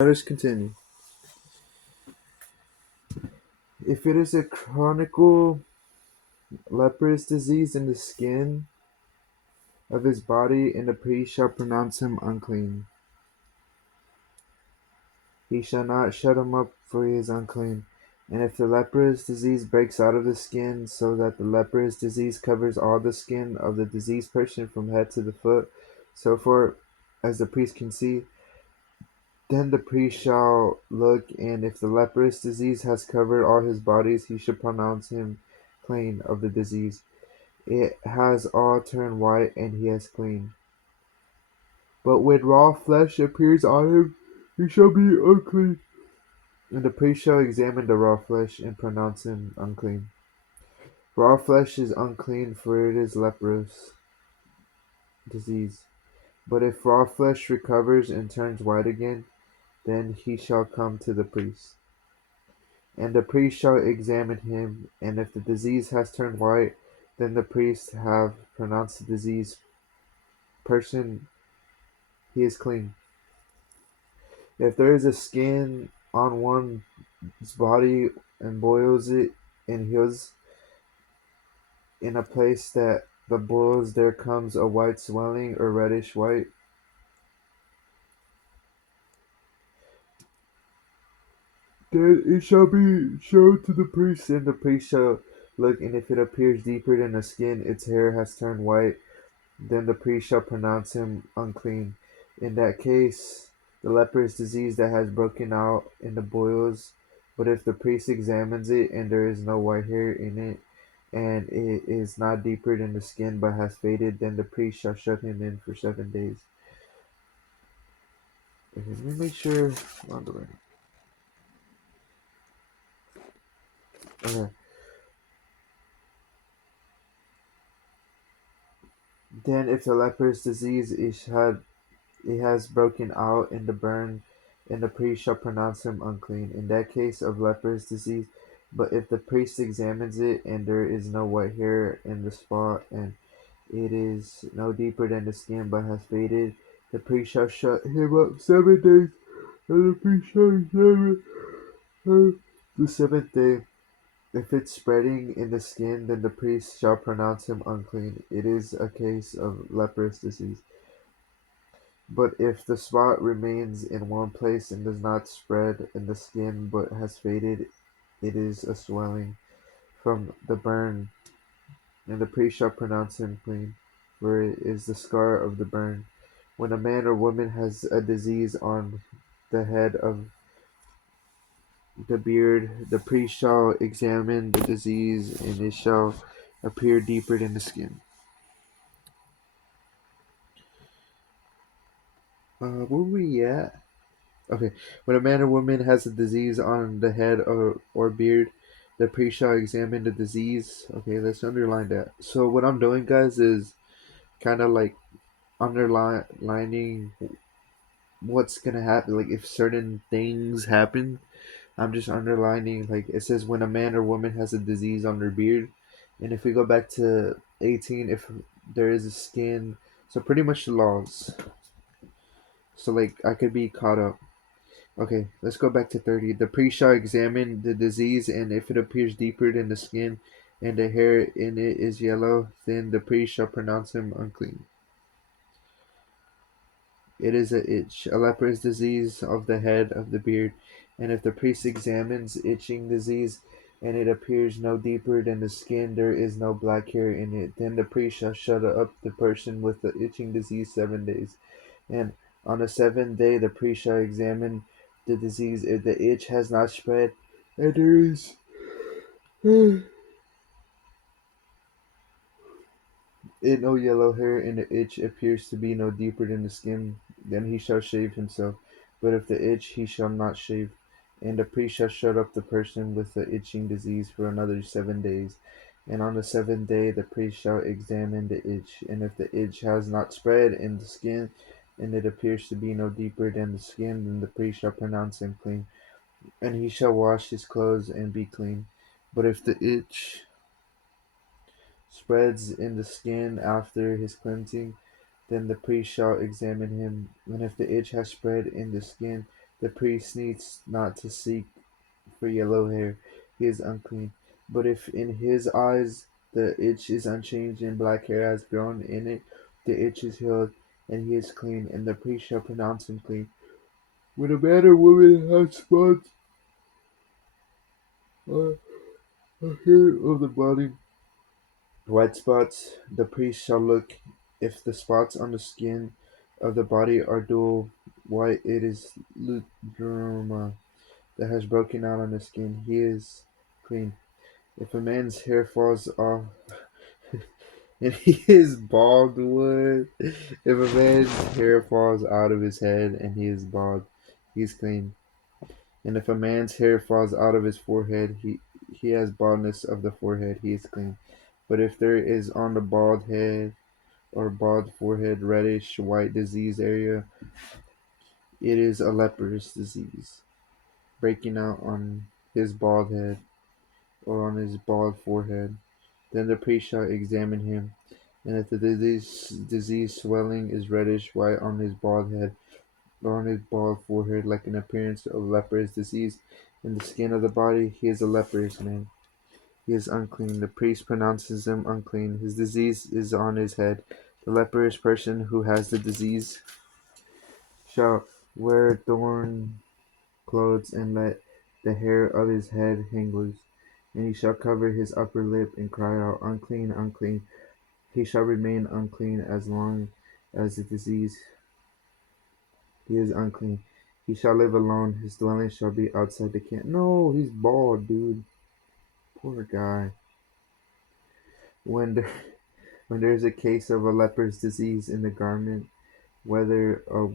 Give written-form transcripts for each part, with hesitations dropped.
Let us continue. If it is a chronic leprous disease in the skin of his body, and the priest shall pronounce him unclean. He shall not shut him up, for he is unclean. And if the leprous disease breaks out of the skin, so that the leprous disease covers all the skin of the diseased person from head to the foot, so far as the priest can see, then the priest shall look, and if the leprous disease has covered all his bodies, he shall pronounce him clean of the disease. It has all turned white, and he is clean. But when raw flesh appears on him, he shall be unclean. And the priest shall examine the raw flesh, and pronounce him unclean. Raw flesh is unclean, for it is leprous disease. But if raw flesh recovers and turns white again, then he shall come to the priest. And the priest shall examine him, and if the disease has turned white, then the priest have pronounced the diseased person he is clean. If there is a skin on one's body and boils it and heals in a place that the boils, there comes a white swelling or reddish white, then it shall be shown to the priest, and the priest shall look, and if it appears deeper than the skin, its hair has turned white, then the priest shall pronounce him unclean. In that case, the leper is disease that has broken out in the boils. But if the priest examines it and there is no white hair in it, and it is not deeper than the skin but has faded, then the priest shall shut him in for 7 days. Okay, let me make sure I'm on the right. Okay. Then, if the leper's disease it has broken out in the burn, and the priest shall pronounce him unclean. In that case of leprous disease, but if the priest examines it, and there is no white hair in the spot, and it is no deeper than the skin, but has faded, the priest shall shut him up 7 days, and the priest shall examine the seventh day. If it's spreading in the skin, then the priest shall pronounce him unclean. It is a case of leprous disease. But if the spot remains in one place and does not spread in the skin but has faded, it is a swelling from the burn, and the priest shall pronounce him clean, for it is the scar of the burn. When a man or woman has a disease on the head of the beard, the priest shall examine the disease, and it shall appear deeper than the skin. Where were we at? Okay. When a man or woman has a disease on the head or beard, the priest shall examine the disease. Okay, let's underline that. So what I'm doing, guys, is kind of like underlining what's gonna happen. Like if certain things happen, I'm just underlining. Like it says, when a man or woman has a disease on their beard, and if we go back to 18, if there is a skin, so pretty much the laws. So like I could be caught up. Okay, let's go back to 30. The priest shall examine the disease, and if it appears deeper than the skin, and the hair in it is yellow, then the priest shall pronounce him unclean. It is a itch, a leprous disease of the head of the beard. And if the priest examines itching disease, and it appears no deeper than the skin, there is no black hair in it, then the priest shall shut up the person with the itching disease 7 days. And on the seventh day the priest shall examine the disease. If the itch has not spread, and there is no yellow hair, and the itch appears to be no deeper than the skin, then he shall shave himself. But if the itch, he shall not shave. And the priest shall shut up the person with the itching disease for another 7 days. And on the seventh day the priest shall examine the itch. And if the itch has not spread in the skin, and it appears to be no deeper than the skin, then the priest shall pronounce him clean. And he shall wash his clothes and be clean. But if the itch spreads in the skin after his cleansing, then the priest shall examine him, and if the itch has spread in the skin, The priest needs not to seek for yellow hair, he is unclean. But if in his eyes the itch is unchanged and black hair has grown in it, the itch is healed, and he is clean, and the priest shall pronounce him clean. When a man or woman has spots on the hair of the body, white spots, the priest shall look. If the spots on the skin of the body are dual white, it is leukemia that has broken out on the skin. He is clean. If a man's hair falls off and he is baldwood, if a man's hair falls out of his head and he is bald, he's clean. And if a man's hair falls out of his forehead, he has baldness of the forehead, he is clean. But if there is on the bald head or bald forehead reddish white disease area, it is a leprous disease breaking out on his bald head or on his bald forehead. Then the priest shall examine him, and if the disease swelling is reddish white on his bald head or on his bald forehead, like an appearance of leprous disease in the skin of the body, he is a leprous man. He is unclean. The priest pronounces him unclean. His disease is on his head. The leprous person who has the disease shall wear torn clothes and let the hair of his head hang loose. And he shall cover his upper lip and cry out, unclean, unclean. He shall remain unclean as long as the disease he is unclean. He shall live alone. His dwelling shall be outside the camp. No, he's bald, dude. Poor guy. When there, when there is a case of a leper's disease in the garment, whether a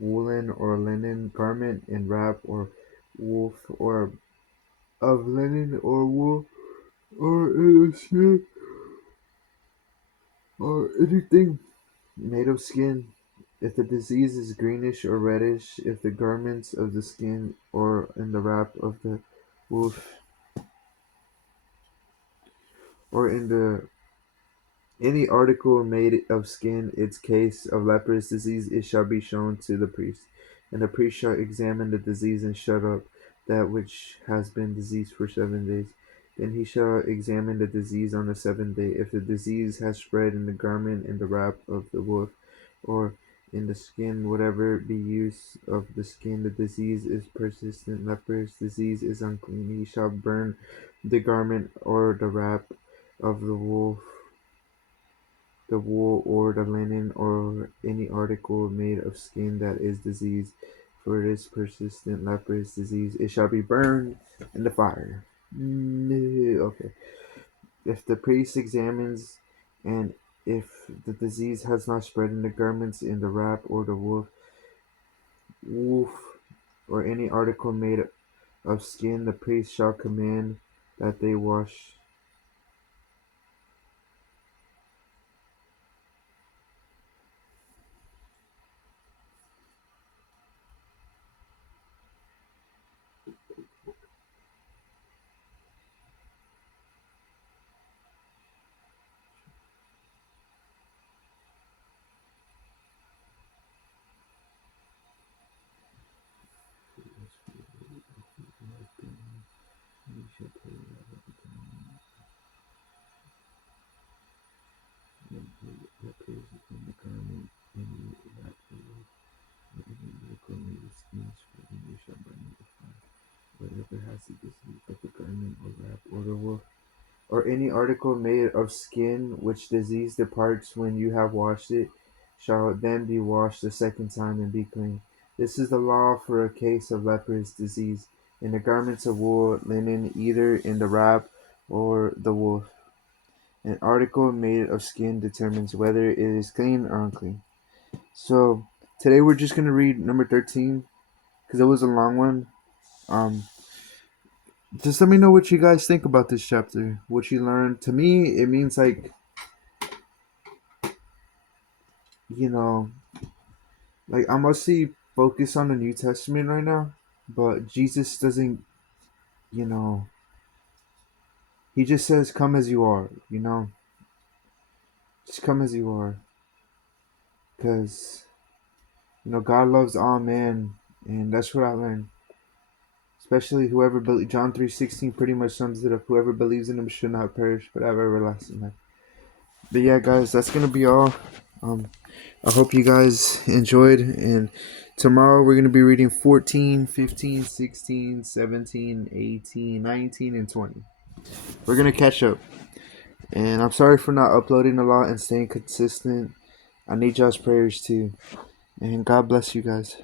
woolen or linen garment in wrap or woof, or of linen or wool, or in a skin, or anything made of skin, if the disease is greenish or reddish, if the garments of the skin or in the wrap of the woof or in the any article made of skin, its case of leprous disease, it shall be shown to the priest. And the priest shall examine the disease and shut up that which has been diseased for 7 days. Then he shall examine the disease on the seventh day. If the disease has spread in the garment, in the wrap of the wolf, or in the skin, whatever be use of the skin, the disease is persistent. Leprous disease is unclean. He shall burn the garment or the wrap of the wool or the linen or any article made of skin that is diseased, for it is persistent leprous disease. It shall be burned in the fire. Okay. If the priest examines, and if the disease has not spread in the garments, in the wrap, or the woof, or any article made of skin, the priest shall command that they wash. Whatever has the disease of the garment or wrap or the woof, or any article made of skin which disease departs when you have washed it, shall then be washed a second time and be clean. This is the law for a case of leprous disease, in the garments of wool, linen, either in the wrap or the woof. An article made of skin determines whether it is clean or unclean. So today we're just gonna read number 13 because it was a long one. Um, just let me know what you guys think about this chapter. What you learned. To me, it means like, you know, like I'm mostly focused on the New Testament right now, but Jesus doesn't, you know, he just says, "Come as you are," just come as you are, because God loves all men, And that's what I learned. Especially whoever John 3:16 pretty much sums it up. Whoever believes in him should not perish but have everlasting life. But yeah, guys, that's gonna be all. I hope you guys enjoyed, and tomorrow we're gonna be reading 14, 15, 16, 17, 18, 19, and 20. We're gonna catch up. And I'm sorry for not uploading a lot and staying consistent. I need y'all's prayers too. And God bless you guys.